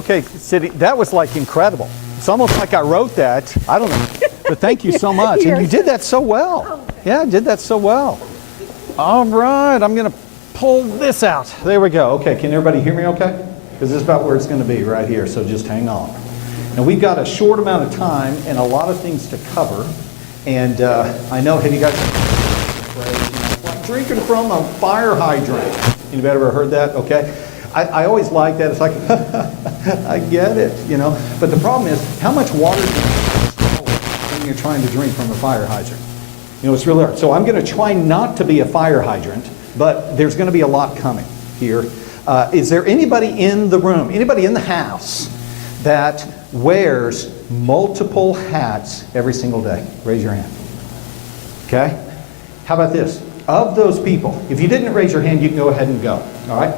Okay, City, that was like incredible. It's almost like I wrote that. I don't know. But thank you so much. And you did that so well. Yeah, did that so well. All right, I'm going to pull this out. There we go. Okay, can everybody hear me okay? Because this is about where it's going to be, right here. So just hang on. And we've got a short amount of time and a lot of things to cover. And I know, have you guys it's like drinking from a fire hydrant. Anybody ever heard that? Okay. I always like that. It's like, I get it, you know. But the problem is, how much water do you swallow when you're trying to drink from a fire hydrant? You know, it's really hard. So I'm going to try not to be a fire hydrant, but there's going to be a lot coming here. Is there anybody in the room, anybody in the house that wears multiple hats every single day? Raise your hand. Okay? How about this? Of those people, if you didn't raise your hand, you can go ahead and go. All right?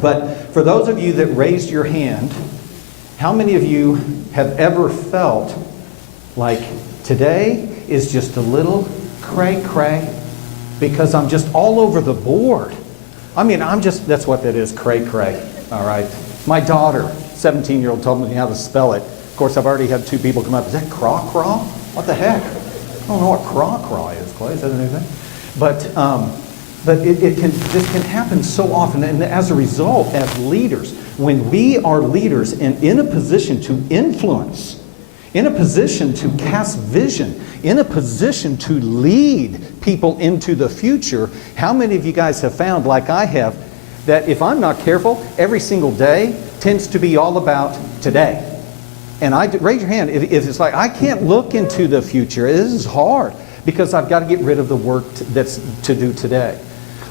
But for those of you that raised your hand, how many of you have ever felt like today is just a little cray-cray because I'm just all over the board? I mean, that's what that is, cray-cray, all right? My daughter, 17-year-old, told me how to spell it. Of course, I've already had 2 people come up. Is that craw-craw? What the heck? I don't know what craw-craw is, Clay. Is that anything? But this can happen so often, and as a result, as leaders, when we are leaders and in a position to influence, in a position to cast vision, in a position to lead people into the future, how many of you guys have found, like I have, that if I'm not careful, every single day tends to be all about today? And raise your hand if it's like, I can't look into the future. This is hard because I've got to get rid of the work that's to do today.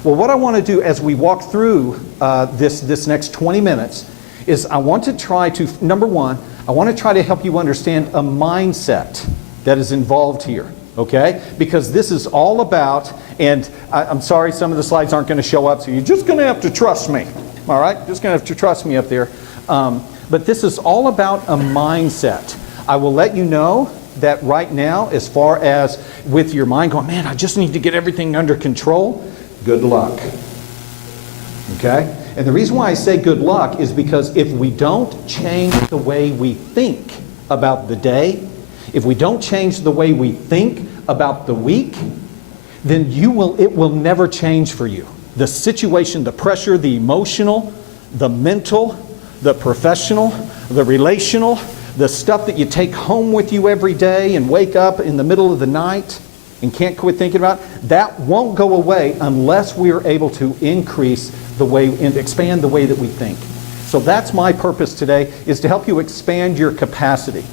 Well, what I want to do as we walk through this next 20 minutes is I want to try to, number one, I want to try to help you understand a mindset that is involved here, okay? Because this is all about, and I'm sorry some of the slides aren't going to show up, so you're just going to have to trust me, all right? Just going to have to trust me up there. But this is all about a mindset. I will let you know that right now, as far as with your mind going, man, I just need to get everything under control, good luck. Okay? And the reason why I say good luck is because if we don't change the way we think about the day, if we don't change the way we think about the week, then it will never change for you. The situation, the pressure, the emotional, the mental, the professional, the relational, the stuff that you take home with you every day and wake up in the middle of the night and can't quit thinking about, that won't go away unless we are able to increase the way and expand the way that we think. So that's my purpose today, is to help you expand your capacity.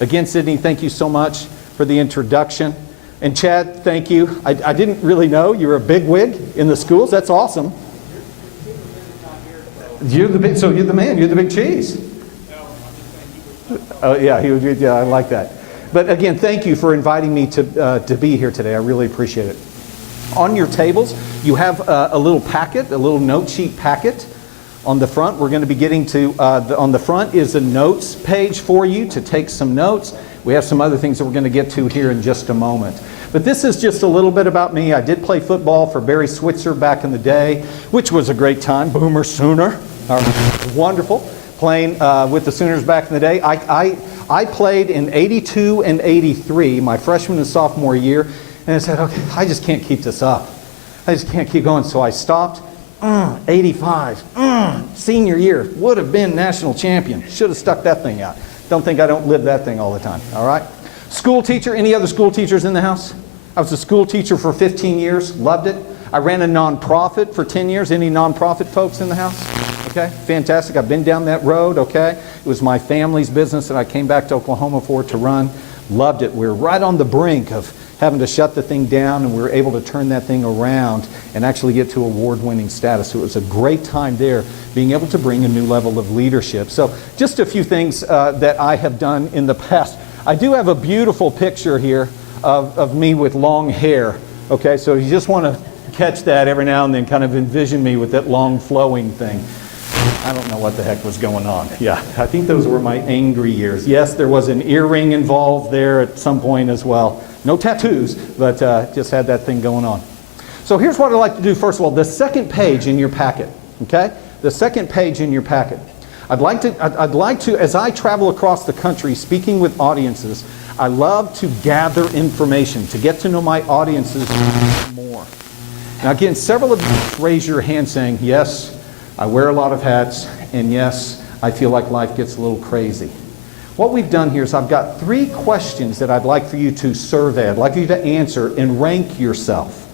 Again, Sydney, thank you so much for the introduction. And Chad, thank you. I didn't really know you were a bigwig in the schools. That's awesome. You're the man. You're the big cheese. Oh yeah, yeah, I like that. But again, thank you for inviting me to be here today. I really appreciate it. On your tables, you have a little packet, a little note sheet packet. On the front, we're going to be getting to, on the front is a notes page for you to take some notes. We have some other things that we're going to get to here in just a moment. But this is just a little bit about me. I did play football for Barry Switzer back in the day, which was a great time. Boomer Sooner. Wonderful. Playing with the Sooners back in the day. I played in 82 and 83, my freshman and sophomore year, and I said, okay, I just can't keep this up. I just can't keep going. So I stopped. 85. Senior year. Would have been national champion. Should have stuck that thing out. Don't think I don't live that thing all the time. All right? School teacher. Any other school teachers in the house? I was a school teacher for 15 years. Loved it. I ran a nonprofit for 10 years. Any nonprofit folks in the house? Okay, fantastic. I've been down that road, okay? It was my family's business that I came back to Oklahoma for to run. Loved it. We were right on the brink of having to shut the thing down, and we were able to turn that thing around and actually get to award-winning status. So it was a great time there, being able to bring a new level of leadership. So just a few things that I have done in the past. I do have a beautiful picture here of me with long hair. Okay, so you just want to catch that every now and then, kind of envision me with that long flowing thing. I don't know what the heck was going on. Yeah, I think those were my angry years. Yes, there was an earring involved there at some point as well. No tattoos, but just had that thing going on. So here's what I'd like to do first of all. The second page in your packet, okay? The second page in your packet. I'd like to, as I travel across the country speaking with audiences, I love to gather information, to get to know my audiences more. Now again, several of you raise your hand saying, yes, I wear a lot of hats, and yes, I feel like life gets a little crazy. What we've done here is I've got 3 questions that I'd like for you to survey. I'd like you to answer and rank yourself.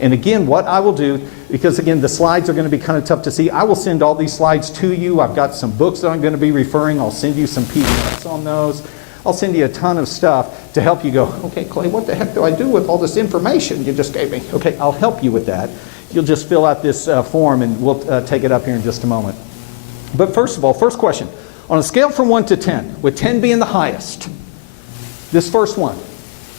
And again, what I will do, because again, the slides are going to be kind of tough to see, I will send all these slides to you. I've got some books that I'm going to be referring. I'll send you some PDFs on those. I'll send you a ton of stuff to help you go, okay, Clay, what the heck do I do with all this information you just gave me? Okay, I'll help you with that. You'll just fill out this form and we'll take it up here in just a moment. But first of all, first question. On a scale from 1 to 10, with 10 being the highest, this first one,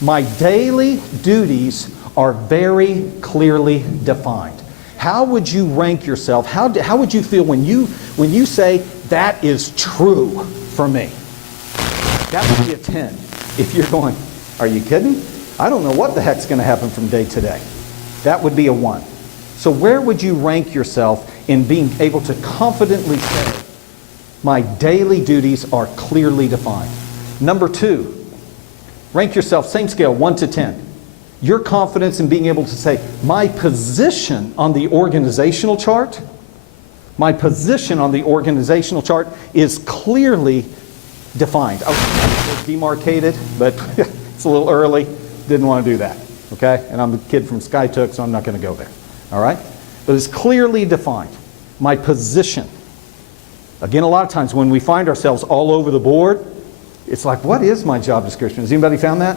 my daily duties are very clearly defined. How would you rank yourself? How would you feel when you say, that is true for me? That would be a 10. If you're going, are you kidding? I don't know what the heck's going to happen from day to day. That would be a 1. So where would you rank yourself in being able to confidently say, my daily duties are clearly defined? Number 2, rank yourself, same scale, 1 to 10. Your confidence in being able to say, my position on the organizational chart, is clearly defined. I was demarcated, but it's a little early. Didn't want to do that, okay? And I'm a kid from Skytook, so I'm not going to go there, all right? But it's clearly defined. My position. Again, a lot of times when we find ourselves all over the board, it's like, what is my job description? Has anybody found that?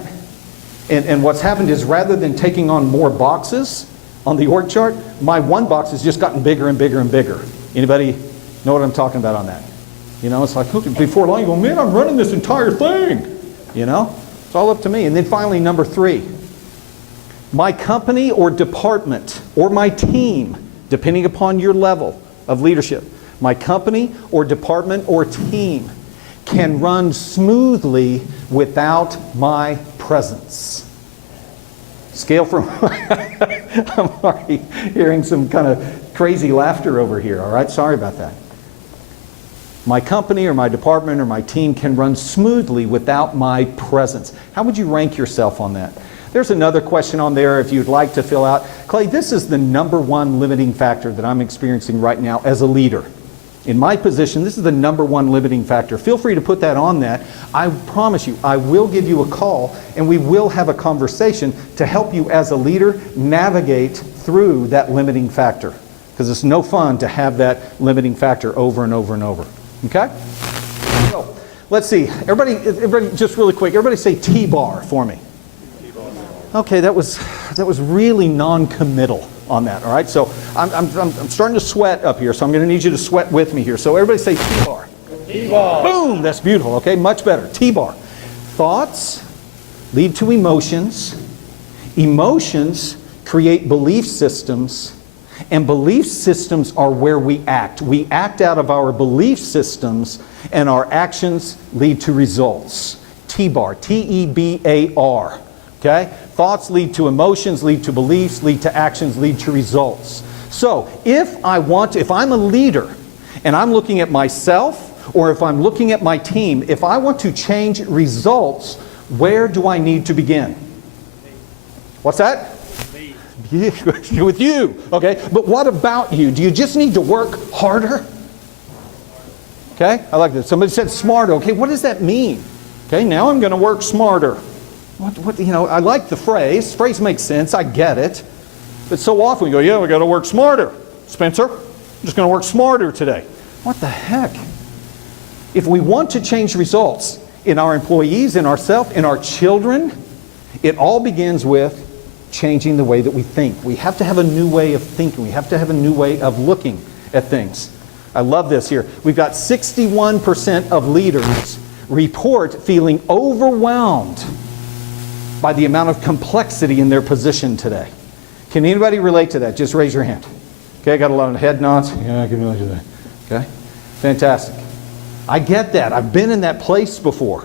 And what's happened is rather than taking on more boxes on the org chart, my one box has just gotten bigger and bigger and bigger. Anybody know what I'm talking about on that? You know, it's like, before long you go, man, I'm running this entire thing. You know, it's all up to me. And then finally, number 3, my company or department or my team, depending upon your level of leadership, my company or department or team can run smoothly without my presence. Scale from, I'm already hearing some kind of crazy laughter over here, all right? Sorry about that. My company or my department or my team can run smoothly without my presence. How would you rank yourself on that? There's another question on there if you'd like to fill out. Clay, this is the number 1 limiting factor that I'm experiencing right now as a leader. In my position, this is the number 1 limiting factor. Feel free to put that on that. I promise you, I will give you a call and we will have a conversation to help you as a leader navigate through that limiting factor. Because it's no fun to have that limiting factor over and over and over. Okay? So, let's see. Everybody, just really quick, everybody say T-bar for me. Okay, that was really non-committal on that, all right? So I'm starting to sweat up here, so I'm going to need you to sweat with me here. So everybody say T-bar. T-bar. Boom, that's beautiful, okay? Much better. T-bar. Thoughts lead to emotions. Emotions create belief systems, and belief systems are where we act. We act out of our belief systems, and our actions lead to results. T-bar, T-E-B-A-R. Okay? Thoughts lead to emotions, lead to beliefs, lead to actions, lead to results. So, if I'm a leader and I'm looking at myself or if I'm looking at my team, if I want to change results, where do I need to begin? What's that? With you. Okay? But what about you? Do you just need to work harder? Okay? I like this. Somebody said smarter. Okay, what does that mean? Okay, now I'm going to work smarter. What, you know, I like the phrase. Phrase makes sense. I get it. But so often we go, yeah, we got to work smarter. Spencer, I'm just going to work smarter today. What the heck? If we want to change results in our employees, in ourselves, in our children, it all begins with changing the way that we think. We have to have a new way of thinking. We have to have a new way of looking at things. I love this here. We've got 61% of leaders report feeling overwhelmed by the amount of complexity in their position today. Can anybody relate to that? Just raise your hand. Okay, I got a lot of head nods. Yeah, I can relate to that. Okay, fantastic. I get that. I've been in that place before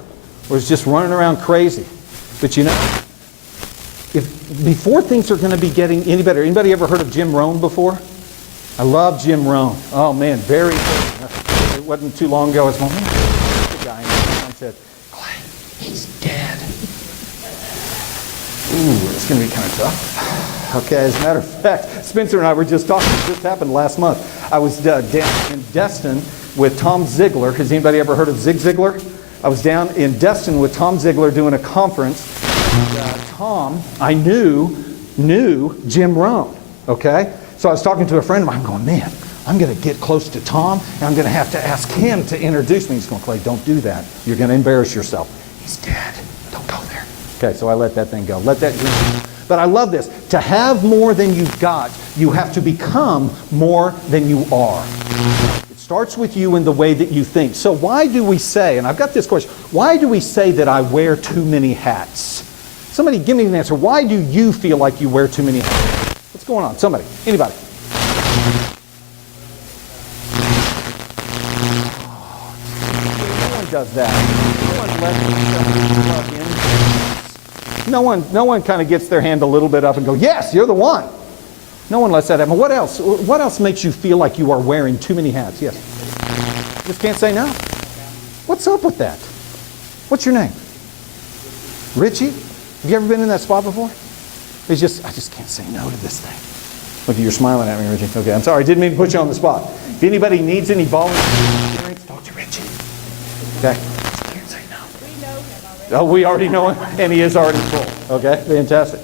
where it's just running around crazy. But you know, before things are going to be getting any better, anybody ever heard of Jim Rohn before? I love Jim Rohn. Oh man, very good. it wasn't too long ago, I was going, the guy, and Tom said, Clay, he's dead. Ooh, it's going to be kind of tough. Okay, as a matter of fact, Spencer and I were just talking. This happened last month. I was down in Destin with Tom Ziegler. Has anybody ever heard of Zig Ziglar? I was down in Destin with Tom Ziegler doing a conference. Tom, I knew Jim Rohn. Okay? So I was talking to a friend of mine. I'm going, man, I'm going to get close to Tom, and I'm going to have to ask him to introduce me. He's going, Clay, don't do that. You're going to embarrass yourself. He's dead. Don't go there. Okay, so I let that thing go. Let that dream. But I love this. To have more than you've got, you have to become more than you are. It starts with you in the way that you think. So why do we say, and I've got this question, why do we say that I wear too many hats? Somebody give me an answer. Why do you feel like you wear too many hats? What's going on? Somebody. Anybody. No one does that. No one kind of gets their hand a little bit up and go, yes, you're the one. No one lets that happen. What else? What else makes you feel like you are wearing too many hats? Yes. Just can't say no. What's up with that? What's your name? Richie? Have you ever been in that spot before? I just can't say no to this thing. Look, you're smiling at me, Richie. Okay, I'm sorry. I didn't mean to put you on the spot. If anybody needs any volunteer experience, talk to Richie. Okay? Can't say no. We know him already. Oh, we already know him, and he is already full. Okay, fantastic.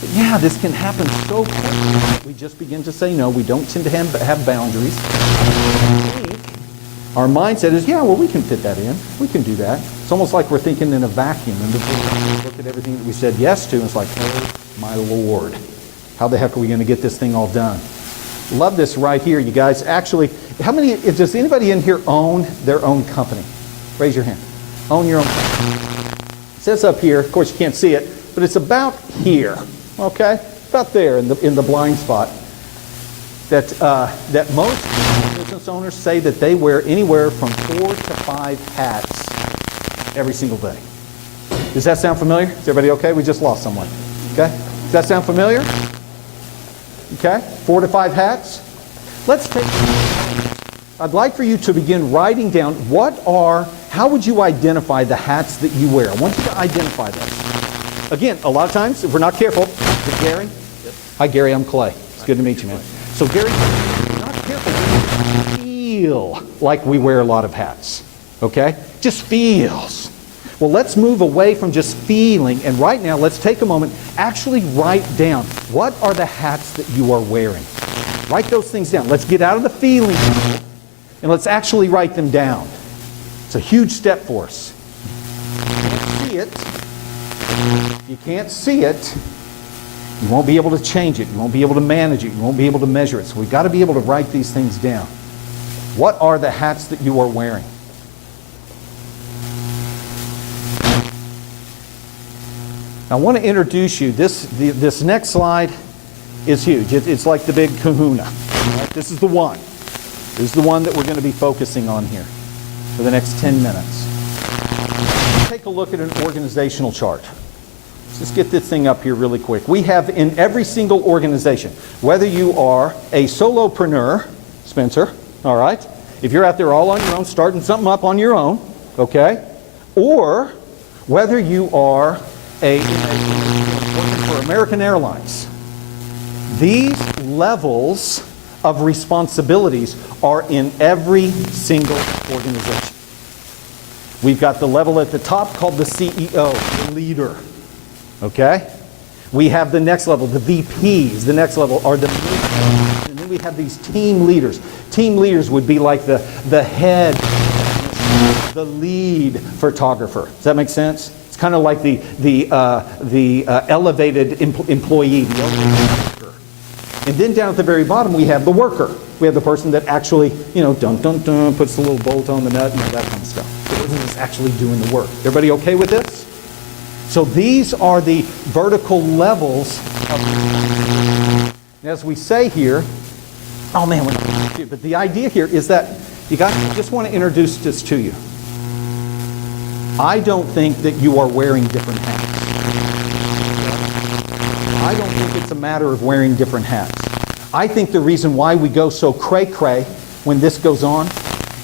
But yeah, this can happen so quickly. We just begin to say no. We don't tend to have boundaries. Our mindset is, yeah, well, we can fit that in. We can do that. It's almost like we're thinking in a vacuum. And we look at everything that we said yes to, and it's like, oh, my Lord. How the heck are we going to get this thing all done? Love this right here, you guys. Actually, does anybody in here own their own company? Raise your hand. Own your own company. It says up here, of course you can't see it, but it's about here. Okay? About there in the blind spot. That most business owners say that they wear anywhere from 4 to 5 hats every single day. Does that sound familiar? Is everybody okay? We just lost someone. Okay? Does that sound familiar? Okay? 4 to 5 hats. I'd like for you to begin writing down how would you identify the hats that you wear? I want you to identify those. Again, a lot of times, if we're not careful, is it Gary? Yep. Hi, Gary. I'm Clay. It's good to meet you, man. So, Gary, if we're not careful, we feel like we wear a lot of hats. Okay? Just feels. Well, let's move away from just feeling, and right now, let's take a moment, actually write down, what are the hats that you are wearing? Write those things down. Let's get out of the feeling, and let's actually write them down. It's a huge step for us. You can't see it. You won't be able to change it. You won't be able to manage it. You won't be able to measure it. So we've got to be able to write these things down. What are the hats that you are wearing? I want to introduce you. This next slide is huge. It's like the big kahuna. Right? This is the one. This is the one that we're going to be focusing on here for the next 10 minutes. Take a look at an organizational chart. Let's just get this thing up here really quick. We have in every single organization, whether you are a solopreneur, Spencer, all right? If you're out there all on your own, starting something up on your own, okay? Or whether you are working for American Airlines. These levels of responsibilities are in every single organization. We've got the level at the top called the CEO, the leader. Okay? We have the next level, the VPs. The next level are the leaders. And then we have these team leaders. Team leaders would be like the head, the lead photographer. Does that make sense? It's kind of like the elevated employee, the elevated worker. And then down at the very bottom we have the worker. We have the person that actually, puts the little bolt on the nut and all that kind of stuff. The person that's actually doing the work. Everybody okay with this? So these are the vertical levels of, as we say here, oh man, but the idea here is that I just want to introduce this to you. I don't think that you are wearing different hats. I don't think it's a matter of wearing different hats. I think the reason why we go so cray-cray when this goes on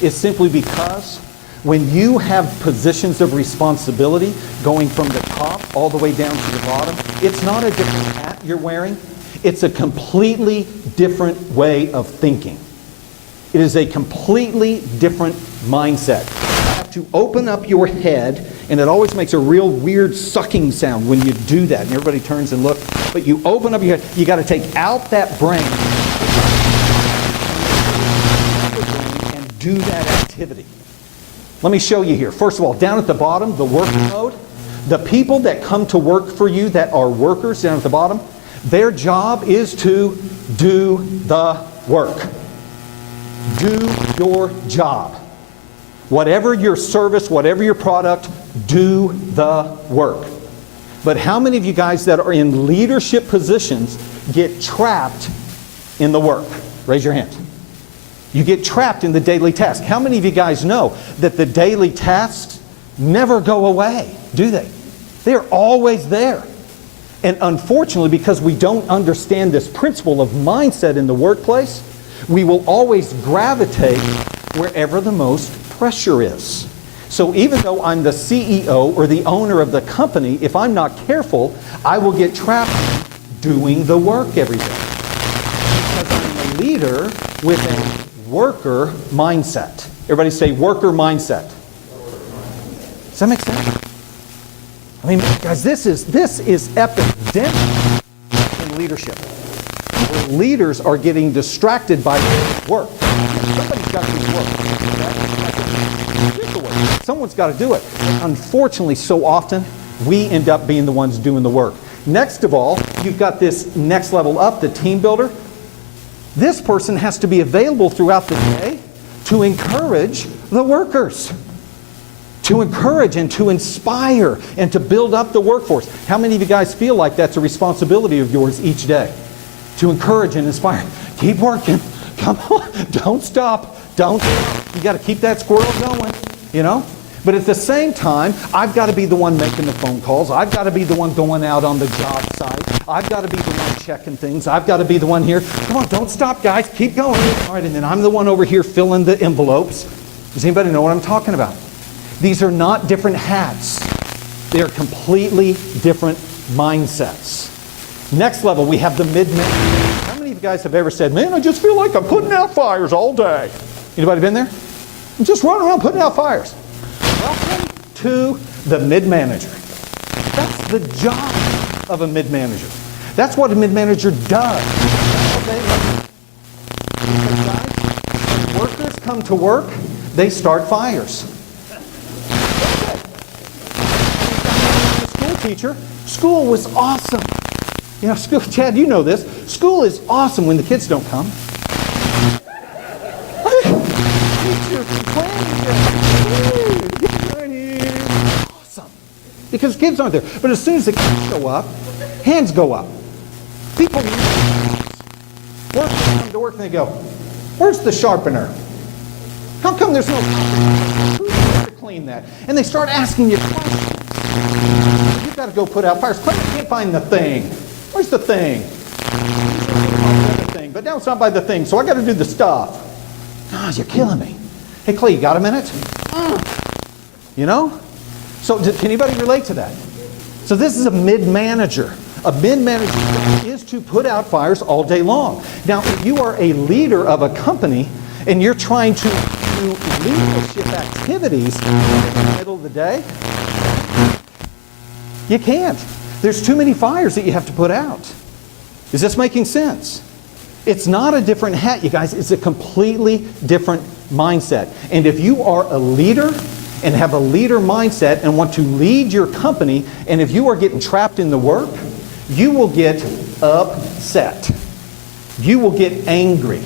is simply because when you have positions of responsibility going from the top all the way down to the bottom, it's not a different hat you're wearing. It's a completely different way of thinking. It is a completely different mindset. You have to open up your head, and it always makes a real weird sucking sound when you do that, and everybody turns and looks. But you open up your head, you got to take out that brain and do that activity. Let me show you here. First of all, down at the bottom, the work mode, the people that come to work for you that are workers down at the bottom, their job is to do the work. Do your job. Whatever your service, whatever your product, do the work. But how many of you guys that are in leadership positions get trapped in the work? Raise your hand. You get trapped in the daily task. How many of you guys know that the daily tasks never go away, do they? They're always there. And unfortunately, because we don't understand this principle of mindset in the workplace, we will always gravitate wherever the most pressure is. So even though I'm the CEO or the owner of the company, if I'm not careful, I will get trapped doing the work every day. Because I'm a leader with a worker mindset. Everybody say worker mindset. Does that make sense? I mean, guys, this is epidemic in leadership. Where leaders are getting distracted by work. Somebody's got to do work. Someone's got to do it. Unfortunately, so often, we end up being the ones doing the work. Next of all, you've got this next level up, the team builder. This person has to be available throughout the day to encourage the workers. To encourage and to inspire and to build up the workforce. How many of you guys feel like that's a responsibility of yours each day? To encourage and inspire. Keep working. Come on. Don't stop. Don't stop. You got to keep that squirrel going, you know? But at the same time, I've got to be the one making the phone calls. I've got to be the one going out on the job site. I've got to be the one checking things. I've got to be the one here. Come on, don't stop, guys. Keep going. All right, and then I'm the one over here filling the envelopes. Does anybody know what I'm talking about? These are not different hats. They are completely different mindsets. Next level, we have the mid-manager. How many of you guys have ever said, man, I just feel like I'm putting out fires all day? Anybody been there? I'm just running around putting out fires. Welcome to the mid-manager. That's the job of a mid-manager. That's what a mid-manager does. When workers come to work, they start fires. The school teacher, school was awesome. You know, school, Chad, you know this. School is awesome when the kids don't come. Awesome. Because kids aren't there. But as soon as the kids show up, hands go up. People workers come to work and they go, where's the sharpener? How come there's no sharpener? Who's going to clean that? And they start asking you questions. You've got to go put out fires. Clay, I can't find the thing. Where's the thing? But now it's not by the thing, so I got to do the stuff. God, you're killing me. Hey, Clay, you got a minute? You know? So can anybody relate to that? So this is a mid-manager. A mid-manager is to put out fires all day long. Now, if you are a leader of a company and you're trying to do leadership activities in the middle of the day, you can't. There's too many fires that you have to put out. Is this making sense? It's not a different hat, you guys. It's a completely different mindset. And if you are a leader and have a leader mindset and want to lead your company, and if you are getting trapped in the work, you will get upset. You will get angry.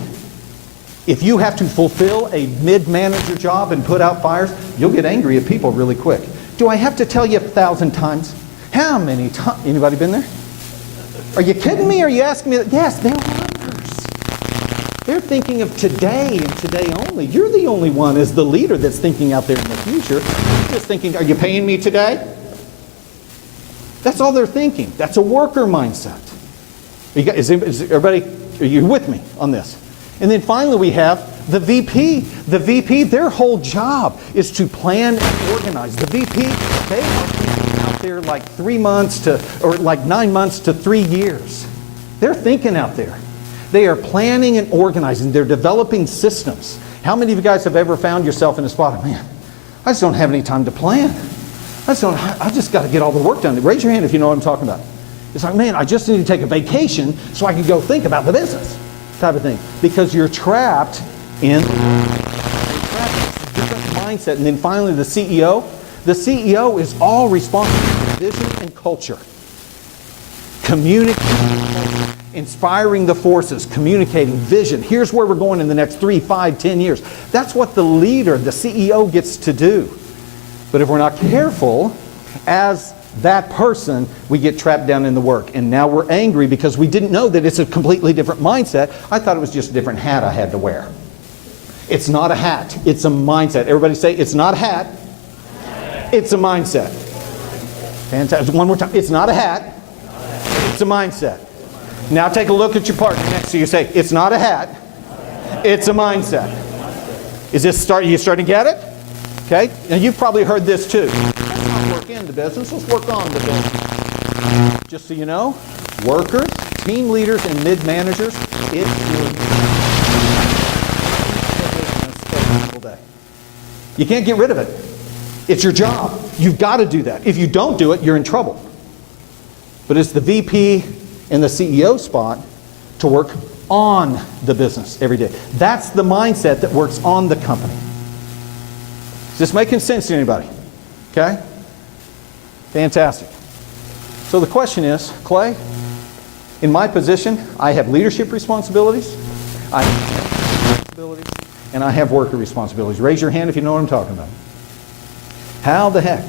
If you have to fulfill a mid-manager job and put out fires, you'll get angry at people really quick. Do I have to tell you 1,000 times? How many times? Anybody been there? Are you kidding me? Are you asking me? Yes, they're workers. They're thinking of today and today only. You're the only one as the leader that's thinking out there in the future. You're just thinking, are you paying me today? That's all they're thinking. That's a worker mindset. Is everybody, are you with me on this? And then finally we have The VP, their whole job is to plan and organize. The VP, they are thinking out there like 3 months to, or like 9 months to 3 years. They're thinking out there. They are planning and organizing. They're developing systems. How many of you guys have ever found yourself in a spot of, man, I just don't have any time to plan. I just got to get all the work done. Raise your hand if you know what I'm talking about. It's like, man, I just need to take a vacation so I can go think about the business type of thing. Because you're trapped in a different mindset. And then finally the CEO is all responsible for vision and culture. Communicating, inspiring the forces, communicating vision. Here's where we're going in the next 3, 5, 10 years. That's what the leader, the CEO, gets to do. But if we're not careful, as that person, we get trapped down in the work. And now we're angry because we didn't know that it's a completely different mindset. I thought it was just a different hat I had to wear. It's not a hat. It's a mindset. Everybody say, it's not a hat. It's a mindset. Fantastic. One more time. It's not a hat. It's a mindset. Now take a look at your partner next to you. Say, it's not a hat. It's a mindset. Is this you starting to get it? Okay. Now you've probably heard this too. Let's not work in the business. Let's work on the business. Just so you know, workers, team leaders, and mid-managers, it's your business every single day. You can't get rid of it. It's your job. You've got to do that. If you don't do it, you're in trouble. But it's the VP and the CEO spot to work on the business every day. That's the mindset that works on the company. Is this making sense to anybody? Okay? Fantastic. So the question is, Clay, in my position, I have leadership responsibilities, I have responsibilities, and I have worker responsibilities. Raise your hand if you know what I'm talking about. How the heck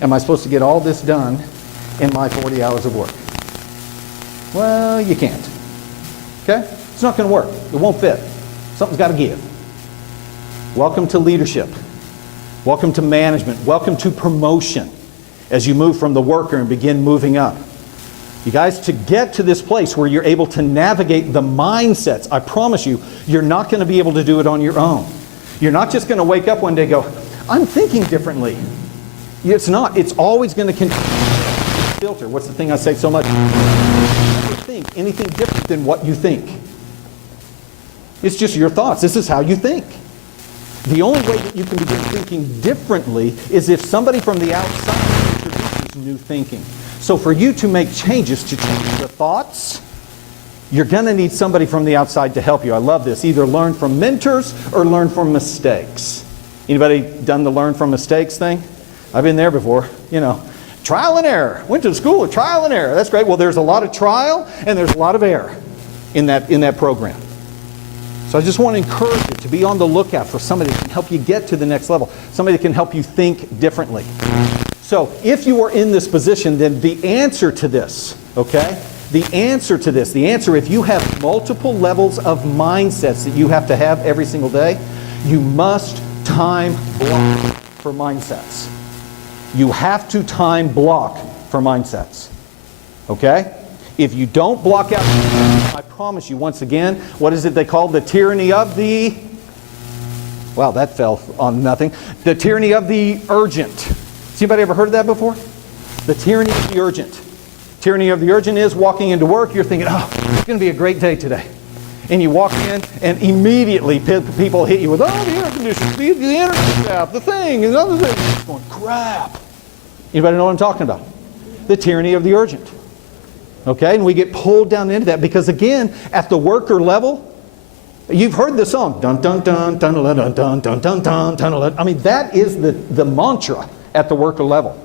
am I supposed to get all this done in my 40 hours of work? Well, you can't. Okay? It's not going to work. It won't fit. Something's got to give. Welcome to leadership. Welcome to management. Welcome to promotion as you move from the worker and begin moving up. You guys, to get to this place where you're able to navigate the mindsets, I promise you, you're not going to be able to do it on your own. You're not just going to wake up one day and go, I'm thinking differently. It's not. It's always going to continue. Filter. What's the thing I say so much? Never think anything different than what you think. It's just your thoughts. This is how you think. The only way that you can begin thinking differently is if somebody from the outside introduces new thinking. So for you to make changes, to change the thoughts, you're going to need somebody from the outside to help you. I love this. Either learn from mentors or learn from mistakes. Anybody done the learn from mistakes thing? I've been there before. You know, trial and error. Went to the school of trial and error. That's great. Well, there's a lot of trial and there's a lot of error in that program. So I just want to encourage you to be on the lookout for somebody that can help you get to the next level. Somebody that can help you think differently. So if you are in this position, then the answer to this, okay? The answer to this, if you have multiple levels of mindsets that you have to have every single day, you must time block for mindsets. You have to time block for mindsets. Okay? If you don't block out, I promise you once again, what is it they call the tyranny of the, well, that fell on nothing. The tyranny of the urgent. Has anybody ever heard of that before? The tyranny of the urgent. Tyranny of the urgent is walking into work, you're thinking, oh, it's going to be a great day today. And you walk in, and immediately people hit you with, oh, the air conditioner, the internet staff, the thing, and other things. You're going, crap. Anybody know what I'm talking about? The tyranny of the urgent. Okay, and we get pulled down into that because, again, at the worker level, you've heard the song, dun dun dun dun dun dun dun dun dun dun dun. I mean, that is the mantra at the worker level.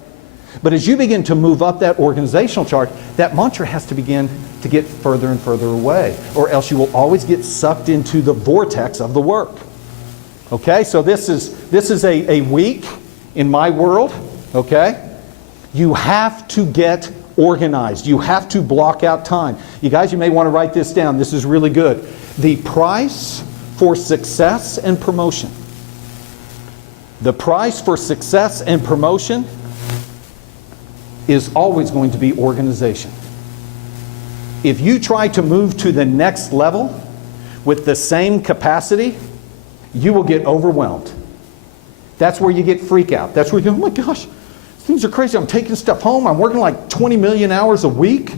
But as you begin to move up that organizational chart, that mantra has to begin to get further and further away, or else you will always get sucked into the vortex of the work. Okay, so this is a week in my world. Okay, you have to get organized. You have to block out time. You guys, you may want to write this down. This is really good. The price for success and promotion. The price for success and promotion is always going to be organization. If you try to move to the next level with the same capacity, you will get overwhelmed. That's where you get freak out. That's where you go, oh my gosh, things are crazy. I'm taking stuff home. I'm working like 20 million hours a week.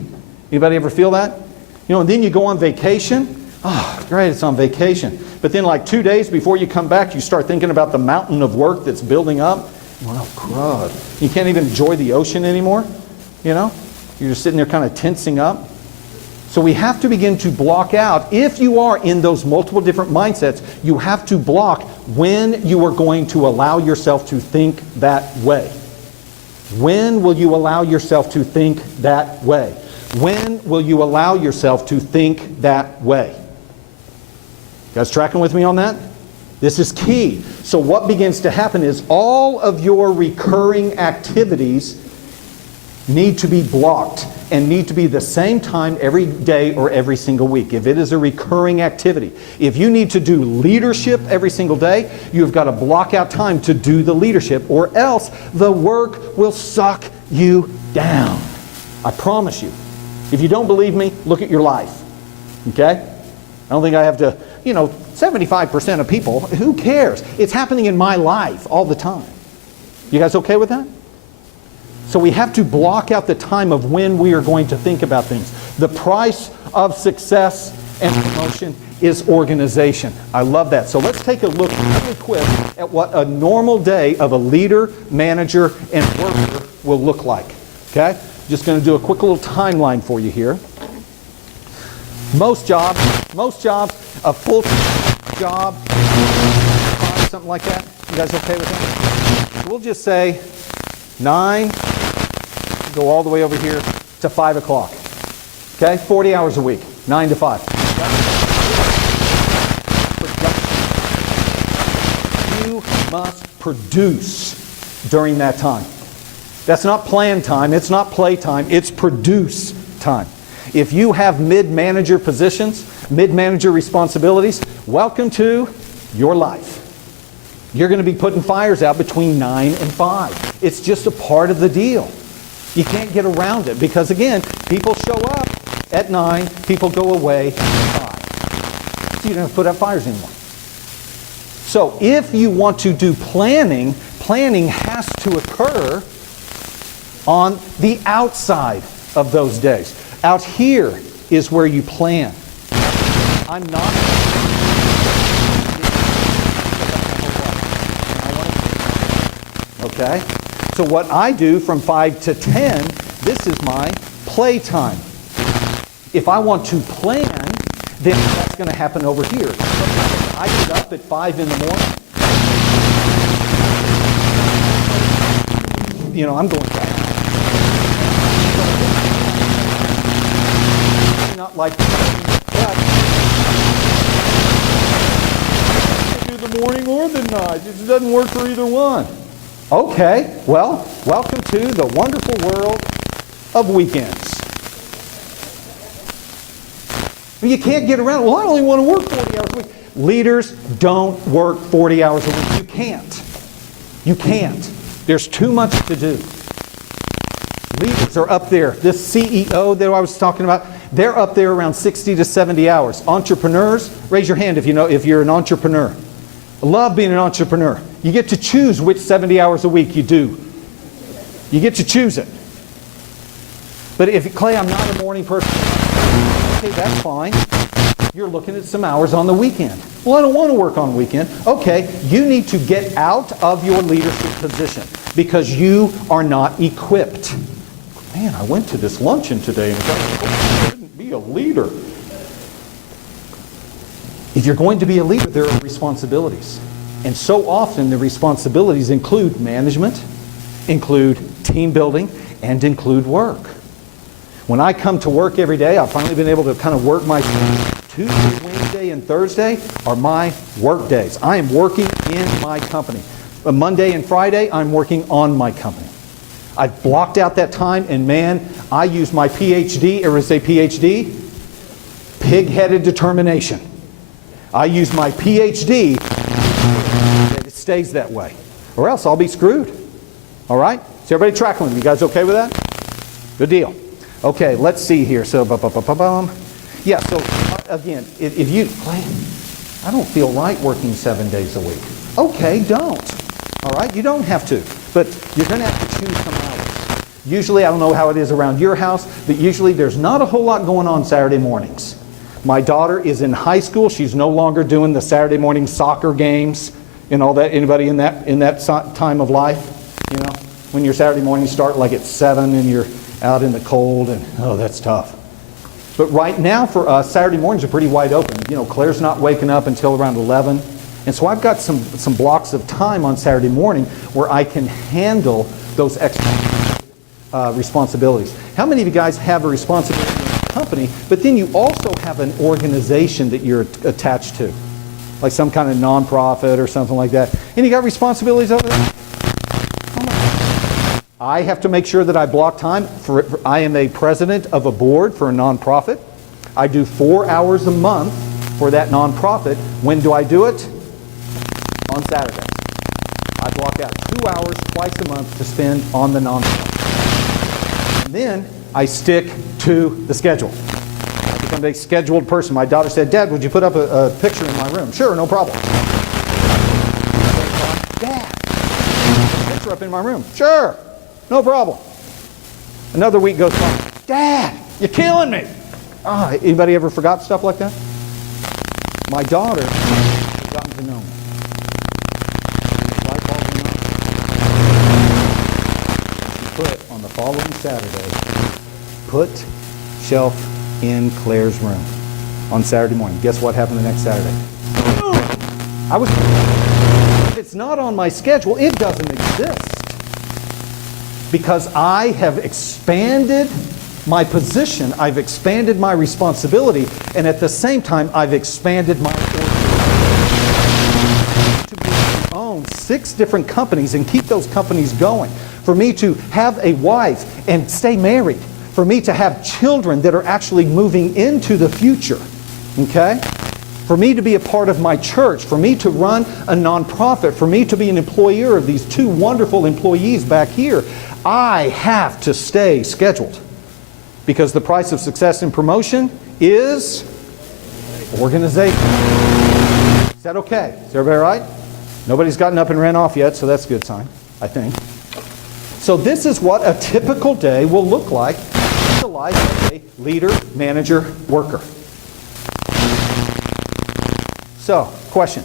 Anybody ever feel that? And then you go on vacation. Oh, great, it's on vacation. But then like 2 days before you come back, you start thinking about the mountain of work that's building up. Oh, crud. You can't even enjoy the ocean anymore. You're just sitting there kind of tensing up. So we have to begin to block out. If you are in those multiple different mindsets, you have to block when you are going to allow yourself to think that way. When will you allow yourself to think that way? When will you allow yourself to think that way? You guys tracking with me on that? This is key. So what begins to happen is all of your recurring activities need to be blocked and need to be the same time every day or every single week. If it is a recurring activity. If you need to do leadership every single day, you've got to block out time to do the leadership, or else the work will suck you down. I promise you. If you don't believe me, look at your life. Okay? I don't think I have to, 75% of people, who cares? It's happening in my life all the time. You guys okay with that? So we have to block out the time of when we are going to think about things. The price of success and promotion is organization. I love that. So let's take a look really quick at what a normal day of a leader, manager, and worker will look like. Okay? Just going to do a quick little timeline for you here. Most jobs, a full-time job, something like that. You guys okay with that? We'll just say 9, go all the way over here to 5 o'clock. Okay? 40 hours a week, 9 to 5. You must produce during that time. That's not plan time, it's not play time, it's produce time. If you have mid-manager positions, mid-manager responsibilities, welcome to your life. You're going to be putting fires out between 9 and 5. It's just a part of the deal. You can't get around it because, again, people show up at 9, people go away at 5. So you don't have to put out fires anymore. So if you want to do planning, planning has to occur on the outside of those days. Out here is where you plan. I'm not. Okay? So what I do from 5 to 10, this is my play time. If I want to plan, then that's going to happen over here. I get up at 5 in the morning. I'm going back. Not like that. Do the morning or the night. It doesn't work for either one. Okay, well, welcome to the wonderful world of weekends. You can't get around, well, I only want to work 40 hours a week. Leaders don't work 40 hours a week. You can't. You can't. There's too much to do. Leaders are up there. This CEO that I was talking about, they're up there around 60 to 70 hours. Entrepreneurs, raise your hand if you're an entrepreneur. I love being an entrepreneur. You get to choose which 70 hours a week you do. You get to choose it. But if, Clay, I'm not a morning person, okay, that's fine. You're looking at some hours on the weekend. Well, I don't want to work on the weekend. Okay, you need to get out of your leadership position because you are not equipped. Man, I went to this luncheon today and I couldn't be a leader. If you're going to be a leader, there are responsibilities. And so often the responsibilities include management, include team building, and include work. When I come to work every day, I've finally been able to kind of work my Tuesday, Wednesday, and Thursday are my work days. I am working in my company. Monday and Friday, I'm working on my company. I've blocked out that time, and man, I use my PhD, everyone say PhD? Pig-headed determination. I use my PhD that it stays that way, or else I'll be screwed. All right? Is everybody tracking with me? You guys okay with that? Good deal. Okay, let's see here. So, yeah, so again, if you, I don't feel right working 7 days a week. Okay, don't. All right, you don't have to, but you're going to have to choose some hours. Usually, I don't know how it is around your house, but usually there's not a whole lot going on Saturday mornings. My daughter is in high school. She's no longer doing the Saturday morning soccer games and all that. Anybody in that time of life? You know, when your Saturday mornings start like at 7 and you're out in the cold, and oh, that's tough. But right now for us, Saturday mornings are pretty wide open. You know, Claire's not waking up until around 11. And so I've got some blocks of time on Saturday morning where I can handle those extra responsibilities. How many of you guys have a responsibility in a company, but then you also have an organization that you're attached to? Like some kind of nonprofit or something like that. And you got responsibilities over there? I have to make sure that I block time. I am a president of a board for a nonprofit. I do 4 hours a month for that nonprofit. When do I do it? On Saturdays. I block out 2 hours twice a month to spend on the nonprofit. And then I stick to the schedule. I become a scheduled person. My daughter said, "Dad, would you put up a picture in my room?" "Sure, no problem." "Dad, put a picture up in my room." "Sure. No problem." Another week goes by. "Dad, you're killing me." Anybody ever forgot stuff like that? My daughter has gotten to know me. She put on the following Saturday, put shelf in Claire's room on Saturday morning. Guess what happened the next Saturday? If it's not on my schedule, it doesn't exist. Because I have expanded my position, I've expanded my responsibility, and at the same time, I've expanded my to be able to own 6 different companies and keep those companies going. For me to have a wife and stay married. For me to have children that are actually moving into the future. Okay? For me to be a part of my church, for me to run a nonprofit, for me to be an employer of these 2 wonderful employees back here, I have to stay scheduled. Because the price of success and promotion is organization. Is that okay? Is everybody all right? Nobody's gotten up and ran off yet, so that's a good sign, I think. So this is what a typical day will look like in the life of a leader, manager, worker. So, question.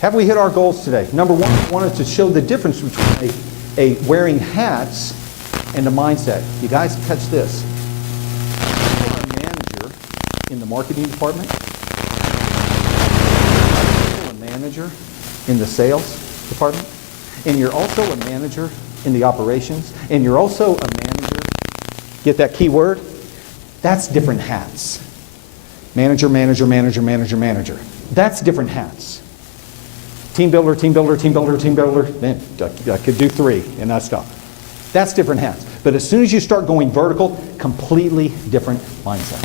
Have we hit our goals today? Number 1, I wanted to show the difference between a wearing hats and a mindset. You guys catch this. You're a manager in the marketing department. You're a manager in the sales department. And you're also a manager in the operations. And you're also a manager, get that key word? That's different hats. Manager, manager, manager, manager, manager. That's different hats. Team builder, team builder, team builder, team builder. Man, I could do 3 and I stop. That's different hats. But as soon as you start going vertical, completely different mindset.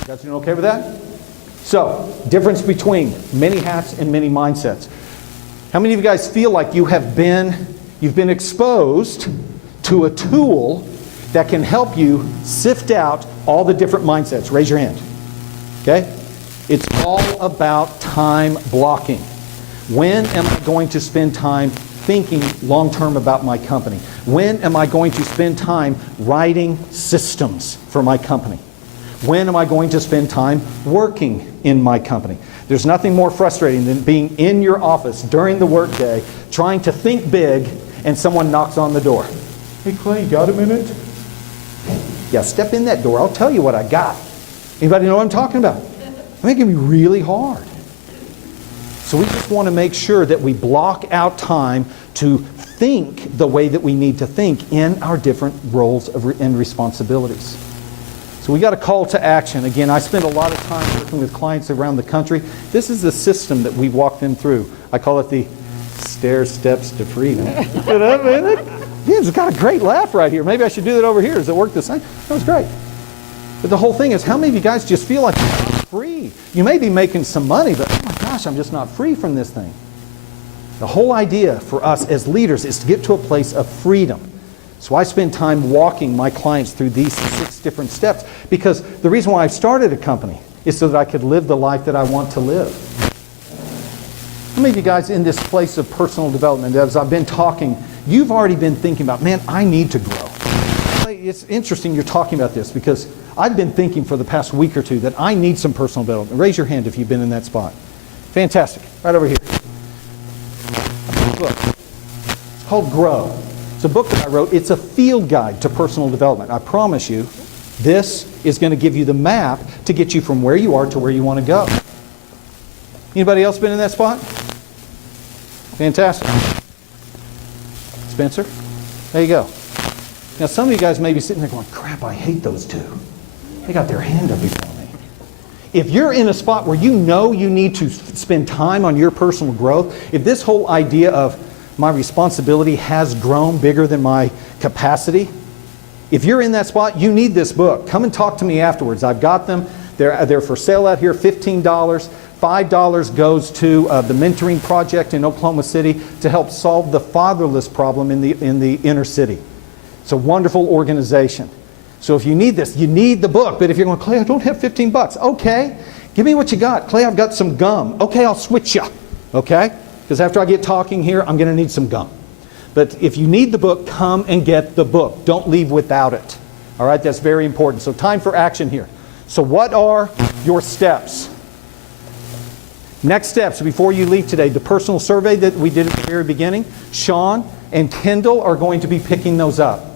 You guys doing okay with that? So, difference between many hats and many mindsets. How many of you guys feel like you've been exposed to a tool that can help you sift out all the different mindsets? Raise your hand. Okay? It's all about time blocking. When am I going to spend time thinking long-term about my company? When am I going to spend time writing systems for my company? When am I going to spend time working in my company? There's nothing more frustrating than being in your office during the workday, trying to think big, and someone knocks on the door. "Hey Clay, you got a minute?" Yeah, step in that door. I'll tell you what I got. Anybody know what I'm talking about? I mean, it can be really hard. So we just want to make sure that we block out time to think the way that we need to think in our different roles and responsibilities. So we got a call to action. Again, I spend a lot of time working with clients around the country. This is the system that we walk them through. I call it the stair steps to freedom. Get up in it. Yeah, it's got a great laugh right here. Maybe I should do that over here. Does it work the same? That was great. But the whole thing is, how many of you guys just feel like you're not free? You may be making some money, but oh my gosh, I'm just not free from this thing. The whole idea for us as leaders is to get to a place of freedom. So I spend time walking my clients through these 6 different steps, because the reason why I've started a company is so that I could live the life that I want to live. How many of you guys in this place of personal development, as I've been talking, you've already been thinking about, man, I need to grow. It's interesting you're talking about this because I've been thinking for the past week or two that I need some personal development. Raise your hand if you've been in that spot. Fantastic. Right over here. Look. It's called Grow. It's a book that I wrote. It's a field guide to personal development. I promise you, this is going to give you the map to get you from where you are to where you want to go. Anybody else been in that spot? Fantastic. Spencer? There you go. Now some of you guys may be sitting there going, crap, I hate those two. They got their hand up before me. If you're in a spot where you know you need to spend time on your personal growth, if this whole idea of my responsibility has grown bigger than my capacity, if you're in that spot, you need this book. Come and talk to me afterwards. I've got them. They're for sale out here, $15. $5 goes to the mentoring project in Oklahoma City to help solve the fatherless problem in the inner city. It's a wonderful organization. So if you need this, you need the book. But if you're going, Clay, I don't have 15 bucks. Okay, give me what you got. Clay, I've got some gum. Okay, I'll switch you. Okay? Because after I get talking here, I'm going to need some gum. But if you need the book, come and get the book. Don't leave without it. All right, that's very important. So time for action here. So what are your steps? Next steps before you leave today, the personal survey that we did at the very beginning, Sean and Kendall are going to be picking those up.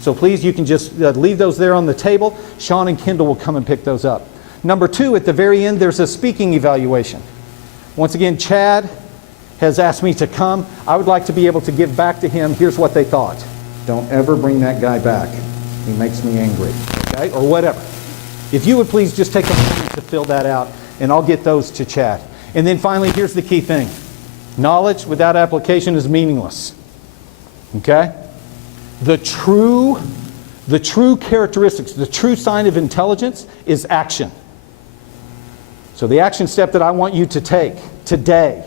So please, you can just leave those there on the table. Sean and Kendall will come and pick those up. Number 2, at the very end, there's a speaking evaluation. Once again, Chad has asked me to come. I would like to be able to give back to him. Here's what they thought. Don't ever bring that guy back. He makes me angry. Okay? Or whatever. If you would please just take a moment to fill that out, and I'll get those to Chad. And then finally, here's the key thing. Knowledge without application is meaningless. Okay? The true characteristics, the true sign of intelligence is action. So the action step that I want you to take today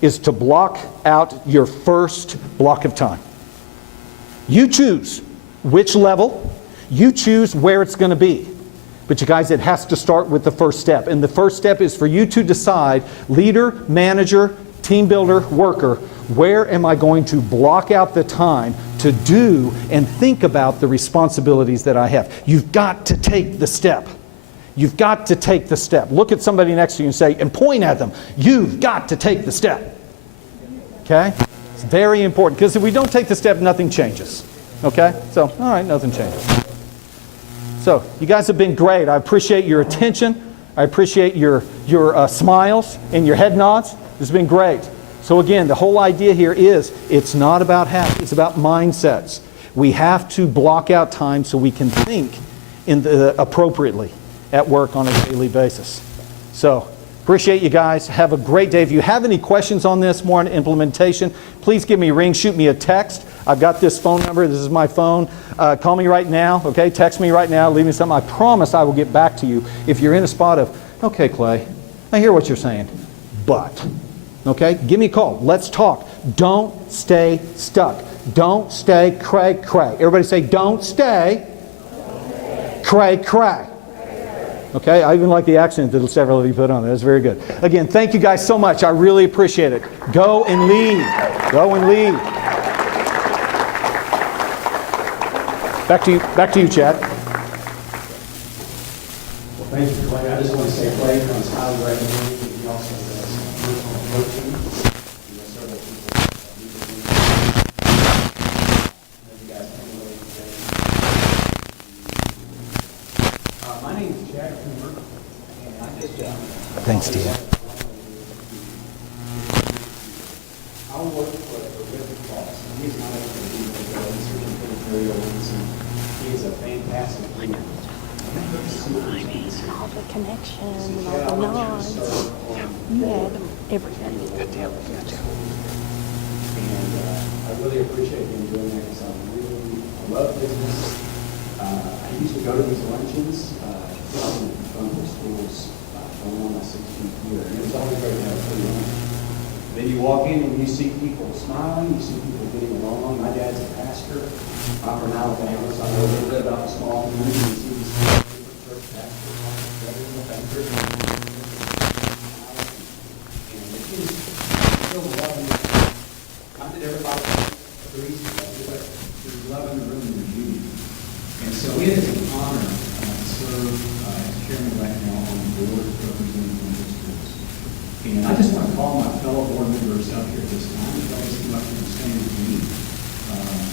is to block out your first block of time. You choose which level, you choose where it's going to be. But you guys, it has to start with the first step. And the first step is for you to decide, leader, manager, team builder, worker, where am I going to block out the time to do and think about the responsibilities that I have? You've got to take the step. You've got to take the step. Look at somebody next to you and say, and point at them, you've got to take the step. Okay? It's very important, because if we don't take the step, nothing changes. Okay? So, all right, nothing changes. So, you guys have been great. I appreciate your attention. I appreciate your smiles and your head nods. It's been great. So again, the whole idea here is it's not about habits, it's about mindsets. We have to block out time so we can think appropriately at work on a daily basis. So, appreciate you guys. Have a great day. If you have any questions on this, more on implementation, please give me a ring, shoot me a text. I've got this phone number. This is my phone. Call me right now, okay? Text me right now. Leave me something. I promise I will get back to you if you're in a spot of, okay, Clay, I hear what you're saying, but, okay? Give me a call. Let's talk. Don't stay stuck. Don't stay cray. Everybody say, don't stay cray. Okay, I even like the accent that several of you put on it. That's very good. Again, thank you guys so much. I really appreciate it. Go and lead. Go and lead. Back to you, Chad. Well, thank you, Clay. I just want to say Clay comes highly recommended. He also does personal coaching. He has several people. You guys can relate today. My name is Jack Cooper, and I just Thanks, Tia. I work for a terrific boss. He's not able to be there. He's very old. He is a fantastic leader. All the connection and all the nods. You had everything. Good deal. And I really appreciate him doing that because I love business. I used to go to these luncheons when I was in clinical schools going on my 16th year. And it was always great to have a free lunch. Then you walk in and you see people smiling, you see people getting along. My dad's a pastor. I'm from Alabama, so I know a little bit about the small community. You see these different church pastors all together in the back. And the kids still loving it. Not that everybody agrees with that, but there's love in the room and there's unity. And so it is an honor to serve as chairman right now on the board representing the schools. And I just want to call my fellow board members up here at this time. If y'all just come up and stand with me.